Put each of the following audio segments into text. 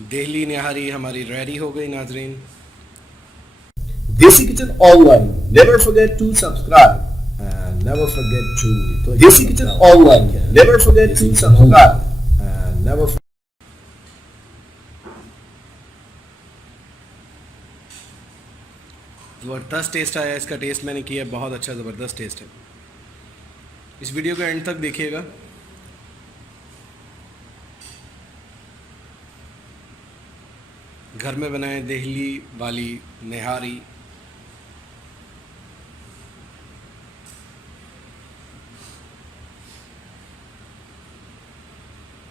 दिल्ली निहारी हमारी रेडी हो गई नाजरीन। Desi Kitchen Online. Never forget to subscribe. And never forget to Desi Kitchen Online. Never forget to subscribe. And never. ज़बरदस्त test आया, इसका test मैंने किया, बहुत अच्छा ज़बरदस्त टेस्ट है। इस वीडियो को एंड तक देखिएगा। घर में बनाए दिल्ली वाली निहारी।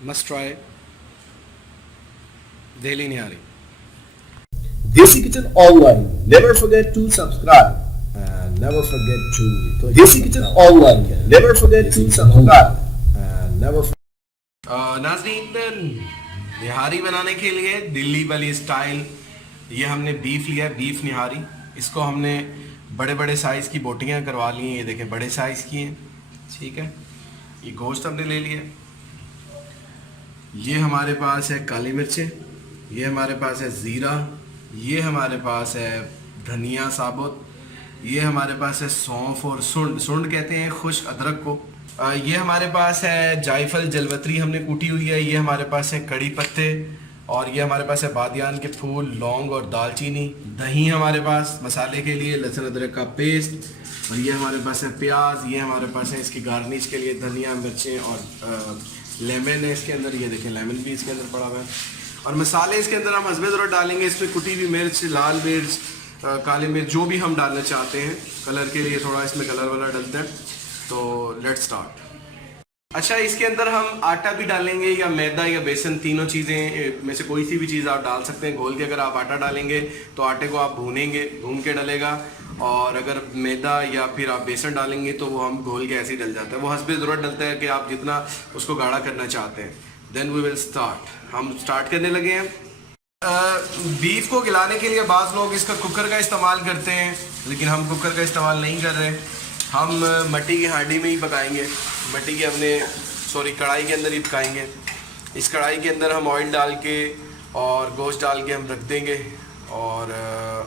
Must try Delhi nihari. Desi Kitchen Online. Never forget to subscribe. And never forget to Desi Kitchen Online. Never forget to subscribe. And never. नाज़रीन, निहारी बनाने के लिए दिल्ली वाली स्टाइल, ये हमने बीफ लिया, बीफ निहारी। इसको हमने बड़े बड़े साइज़ की बोटियां करवा ली हैं, ये देखें बड़े साइज़ की हैं, ठीक है। ये गोश्त हमने ले लिया। ये हमारे पास है काली मिर्चें, ये हमारे पास है ज़ीरा, ये हमारे पास है धनिया साबुत, ये हमारे पास है सौंफ और सुंड, सुंड कहते हैं खुश अदरक को। ये हमारे पास है जायफल जलवतरी हमने कूटी हुई है, ये हमारे पास है कड़ी पत्ते, और ये हमारे पास है बादियान के फूल, लौंग और दालचीनी। दही हमारे पास मसाले के लिए, लहसुन अदरक का पेस्ट, और ये हमारे पास है प्याज, ये हमारे पास है इसकी गार्निश के लिए धनिया मिर्चें, और लेमन है इसके अंदर, ये देखें लेमन भी इसके अंदर पड़ा हुआ है। और मसाले इसके अंदर हम हस्बे ज़रूरत डालेंगे। इसमें कुटी हुई मिर्च, लाल मिर्च, काली मिर्च, जो भी हम डालना चाहते हैं कलर के लिए, थोड़ा इसमें कलर वाला डलता है। तो लेट्स स्टार्ट। अच्छा, इसके अंदर हम आटा भी डालेंगे, या मैदा या बेसन, तीनों चीज़ें में से कोई सी भी चीज़ आप डाल सकते हैं घोल के। अगर आप आटा डालेंगे तो आटे को आप भूनेंगे, भून के डलेगा, और अगर मैदा या फिर आप बेसन डालेंगे तो वो हम घोल के ऐसे ही डल जाता है। वो हस्बे ज़रूरत डलता है कि आप जितना उसको गाढ़ा करना चाहते हैं। Then we will start. हम स्टार्ट करने लगे हैं। बीफ को गिलाने के लिए बाज़ लोग इसका कुकर का इस्तेमाल करते हैं, लेकिन हम कुकर का इस्तेमाल नहीं कर रहे। हम मिट्टी की हांडी में ही पकाएंगे, मिट्टी के कढ़ाई के अंदर ही पकाएंगे। इस कढ़ाई के अंदर हम ऑयल डाल के और गोश्त डाल के हम रख देंगे, और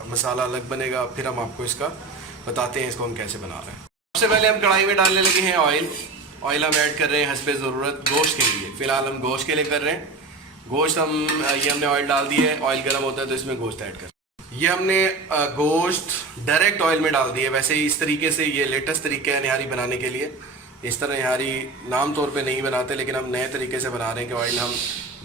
मसाला अलग बनेगा। फिर हम आपको इसका बताते हैं इसको हम कैसे बना रहे हैं। सबसे पहले हम कढ़ाई में डालने लगे हैं ऑयल। ऑयल हम ऐड कर रहे हैं हस्बे ज़रूरत गोश्त के लिए। फ़िलहाल हम गोश्त के लिए कर रहे हैं। गोश्त ये हमने ऑयल डाल दिया है, ऑयल गर्म होता है तो इसमें गोश्त ऐड कर। ये हमने गोश्त डायरेक्ट ऑयल में डाल दिया। वैसे ही इस तरीके से ये लेटेस्ट तरीका है निहारी बनाने के लिए। इस तरह निहारी नाम तौर पे नहीं बनाते, लेकिन हम नए तरीके से बना रहे हैं कि ऑयल हम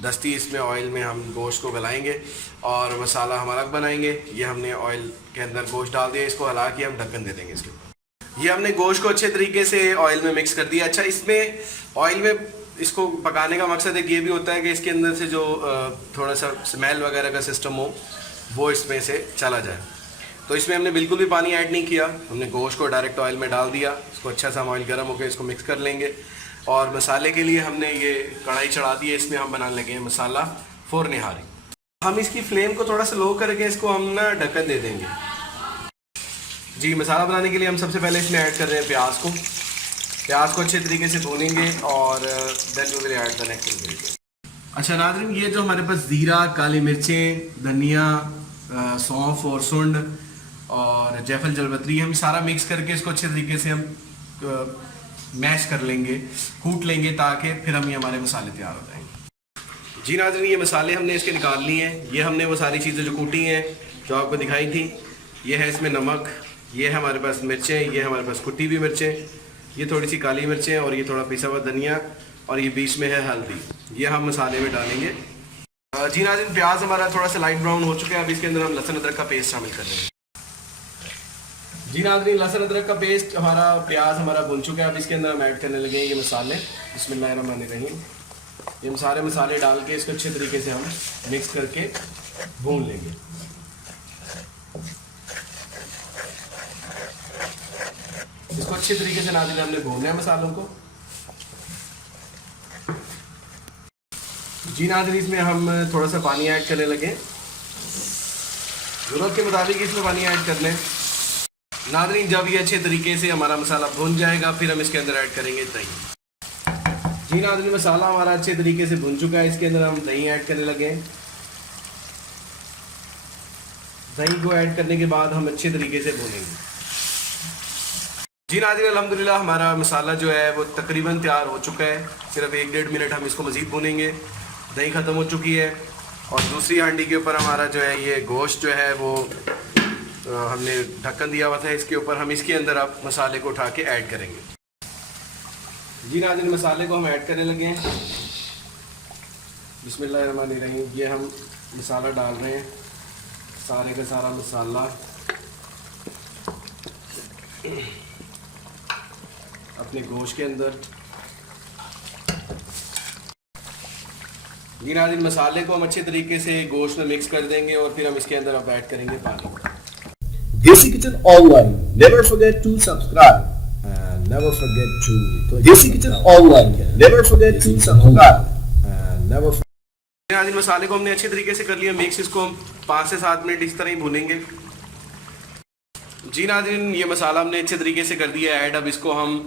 दस्ती इसमें ऑयल में हम गोश्त को गलाएंगे और मसाला हम अलग बनाएंगे। ये हमने ऑयल के अंदर गोश्त डाल दिया, इसको हला के हम ढक्कन दे देंगे इसके ऊपर। ये हमने गोश्त को अच्छे तरीके से ऑयल में मिक्स कर दिया। अच्छा, इसमें ऑयल में इसको पकाने का मकसद एक ये भी होता है कि इसके अंदर से जो थोड़ा सा स्मेल वगैरह का सिस्टम हो वो इसमें से चला जाए। तो इसमें हमने बिल्कुल भी पानी ऐड नहीं किया, हमने गोश्त को डायरेक्ट ऑयल में डाल दिया। इसको अच्छा सा ऑयल गर्म होकर इसको मिक्स कर लेंगे। और मसाले के लिए हमने ये कढ़ाई चढ़ा दी है, इसमें हम बनाने लगे हैं मसाला फॉर निहारी। हम इसकी फ्लेम को थोड़ा सा लो करके इसको हम ना ढक्कन दे देंगे। जी, मसाला बनाने के लिए हम सबसे पहले इसमें ऐड कर रहे हैं प्याज को। प्याज को अच्छे तरीके से भूनेंगे और then we will add the next ingredient. अच्छा नाज़रीन, ये जो हमारे पास ज़ीरा, काली मिर्चें, धनिया, सौंफ और सुंड और जायफल जलवतरी, हम सारा मिक्स करके इसको अच्छे तरीके से हम मैश कर लेंगे, कूट लेंगे, ताकि फिर हम ये हमारे मसाले तैयार हो जाएंगे। जी नाज़रीन, ये मसाले हमने इसके निकाल लिए हैं। ये हमने वो सारी चीज़ें जो कूटी हैं, जो आपको दिखाई थी, ये है इसमें नमक, ये है हमारे पास मिर्चें, ये हमारे पास कुटी हुई मिर्चें, ये थोड़ी सी काली मिर्चें, और ये थोड़ा पिसा हुआ धनिया, और ये बीच में है हल्दी। ये हम मसाले में डालेंगे। जी नाज़रीन, प्याज हमारा थोड़ा सा लाइट ब्राउन हो चुका है। अब इसके अंदर हम लहसुन अदरक का पेस्ट शामिल कर देंगे। जी नाज़रीन, लहसुन अदरक का पेस्ट हमारा, प्याज हमारा भुन चुका है। अब इसके अंदर हम ऐड करने लगे ये मसाले। बिस्मिल्लाहिर्रहमानिर्रहीम। ये हम सारे मसाले डाल के इसको अच्छे तरीके से हम मिक्स करके भून लेंगे। इसको अच्छे तरीके से नाज़रीन हमने भूनना है मसालों को। जी नाज़रीन, इसमें हम थोड़ा सा पानी ऐड करने लगे, ज़रूरत के मुताबिक इसमें पानी ऐड कर लें। नाज़रीन, जब ये अच्छे तरीके से हमारा मसाला भुन जाएगा, फिर हम इसके अंदर ऐड करेंगे दही। जी नाज़रीन, मसाला हमारा अच्छे तरीके से भुन चुका है। इसके अंदर हम दही ऐड करने लगे। दही को ऐड करने के बाद हम अच्छे तरीके से भूनेंगे। जी नाज़रीन, अल्हम्दुलिल्लाह हमारा मसाला जो है वो तकरीबन तैयार हो चुका है। सिर्फ 1-1.5 मिनट हम इसको मज़ीद भूनेंगे। दही ख़त्म हो चुकी है और दूसरी हांडी के ऊपर हमारा जो है ये गोश्त जो है वो हमने ढक्कन दिया हुआ था, इसके ऊपर हम इसके अंदर अब मसाले को उठा के ऐड करेंगे। जी नाज़रीन, मसाले को हम ऐड करने लगे हैं। बिस्मिल्लाहिर्रहमानिर्रहीम। ये हम मसाला डाल रहे हैं, सारे का सारा मसाला अपने गोश्त के अंदर। जी नाज़रीन, मसाले को हम अच्छे तरीके से गोश्त में मिक्स कर देंगे और फिर हम इसके अंदर अब ऐड करेंगे पानी। Desi Kitchen Online. Never forget to subscribe. And never forget to. Desi Kitchen Online. Never forget to subscribe. And never. नाज़रीन, मसाले को हमने अच्छे तरीके से कर लिया मिक्स। इसको हम 5 से 7 मिनट इस तरह ही भूनेंगे। जी नाज़रीन, ये मसाला हमने अच्छे तरीके से कर दिया ऐड। अब इसको हम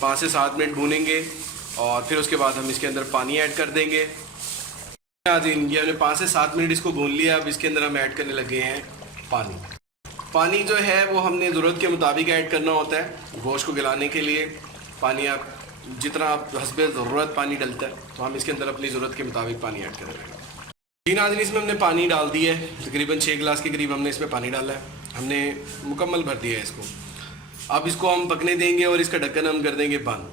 5 से 7 मिनट भूनेंगे और फिर उसके बाद हम इसके अंदर पानी ऐड कर देंगे। नाज़रीन, ये हमने 5 से 7 मिनट इसको भून लिया। अब इसके अंदर हम ऐड करने लगे हैं पानी। पानी जो है वो हमने ज़रूरत के मुताबिक ऐड करना होता है। गोश्त को गलाने के लिए पानी आप जितना आप हस्बे ज़रूरत पानी डलता है, तो हम इसके अंदर अपनी ज़रूरत के मुताबिक पानी ऐड करेंगे। जी नाज़रीन, इसमें हमने पानी डाल दिया है। तकरीबन 6 गिलास के करीब हमने इसमें पानी डाला है। हमने मुकम्मल भर दिया है इसको। अब इसको हम पकने देंगे और इसका ढक्कन हम कर देंगे बंद।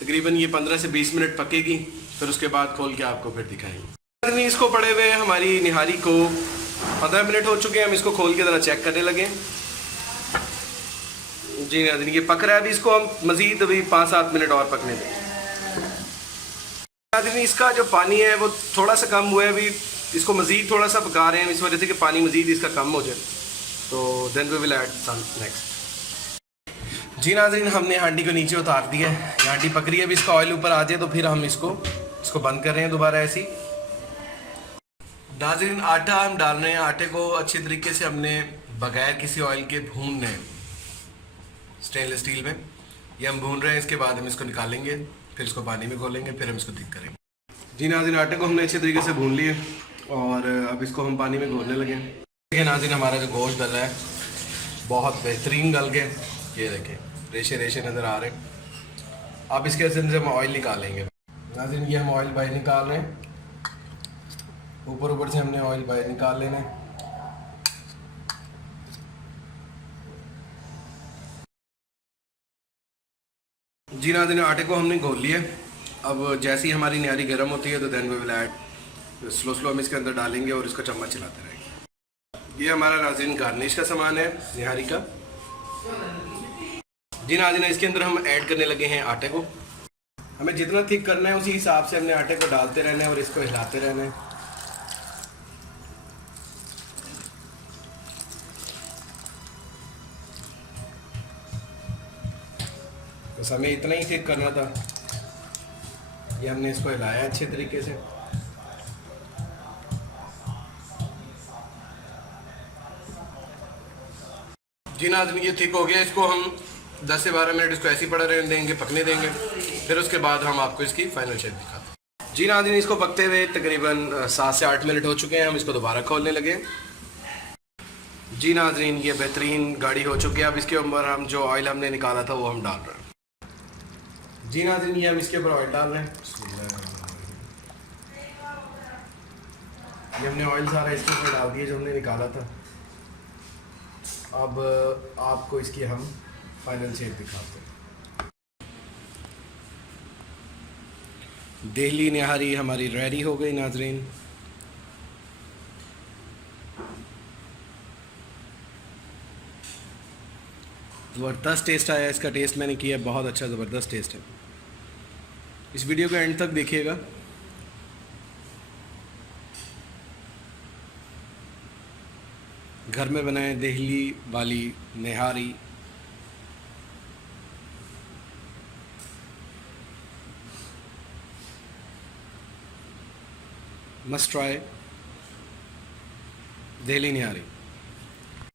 तकरीबन ये 15 से 20 मिनट पकेगी, फिर उसके बाद खोल के आपको फिर दिखाएंगे। इसको पड़े हुए हमारी निहारी को 15 मिनट हो चुके हैं। हम इसको खोल के ज़रा चेक करने लगे। जी नाज़रीन, ये पक रहा है। अभी इसको हम मज़ीद अभी 5-7 मिनट और पकने दें। नाज़रीन, इसका जो पानी है वो थोड़ा सा कम हुआ है। अभी इसको मज़ीद थोड़ा सा पका रहे हैं इस वजह से कि पानी मज़ीद इसका कम हो जाए, तो then we will add some next. जी नाज़रीन, हमने हांडी को नीचे उतार दिया है। हांडी पक रही है। अभी इसका ऑयल ऊपर आ जाए तो फिर हम इसको बंद कर रहे हैं दोबारा ऐसे ही। नाज़रीन, आटा हम डाल रहे हैं। आटे को अच्छे तरीके से हमने बगैर किसी ऑयल के भूनना है स्टेनलेस स्टील में। ये हम भून रहे हैं। इसके बाद हम इसको निकालेंगे, फिर इसको पानी में घोलेंगे, फिर हम इसको थिक करेंगे। जी नाज़रीन, आटे को हमने अच्छे तरीके से भून लिए और अब इसको हम पानी में घोलने लगे। देखिए नाज़रीन, हमारा जो गोश्त डला है बहुत बेहतरीन गल गए। ये देखें, रेशे रेशे नज़र आ रहे हैं। अब इसके अंदर से हम ऑयल निकालेंगे। नाज़रीन, ये हम ऑयल बाहर निकाल रहे हैं। ऊपर से हमने ऑयल बाहर निकाल लेना है। जी नाज़रीन, आटे को हमने घोल लिया। अब जैसे ही हमारी निहारी गर्म होती है तो then we will add slow हम इसके अंदर डालेंगे और इसको चम्मच चलाते रहेंगे। ये हमारा नाज़रीन गार्निश का सामान है निहारी का। जी नाज़रीन, इसके अंदर हम ऐड करने लगे हैं आटे को। हमें जितना थिक करना है उसी हिसाब से हमने आटे को डालते रहना है और इसको हिलाते रहना है। बस हमें इतना ही थिक करना था। ये हमने इसको हिलाया अच्छे तरीके से। जी नाज़रीन, ये थिक हो गया। इसको हम 10 से 12 मिनट इसको ऐसे ही पड़ा रहने देंगे, पकने देंगे। फिर उसके बाद हम आपको इसकी फाइनल शेप दिखाते हैं। जी नाज़रीन, इसको पकते हुए तकरीबन 7 से 8 मिनट हो चुके हैं। हम इसको दोबारा खोलने लगे। जी नाज़रीन, ये बेहतरीन गाढ़ी हो चुकी है। अब इसके ऊपर हम जो ऑयल हमने निकाला था वो हम डाल रहे हैं। जी नाज़रीन, ये हम इसके ऊपर ऑयल डाल रहे हैं। ये हमने ऑयल सारा इसके ऊपर डाल दिया जो हमने निकाला था। अब आपको इसकी हम फाइनल शेप दिखाते हैं। दिल्ली निहारी हमारी रेडी हो गई नाज़रीन। ज़बरदस्त टेस्ट आया। इसका टेस्ट मैंने किया, बहुत अच्छा ज़बरदस्त टेस्ट है। इस वीडियो को एंड तक देखिएगा। घर में बनाए दिल्ली वाली निहारी मस्ट ट्राई दिल्ली निहारी।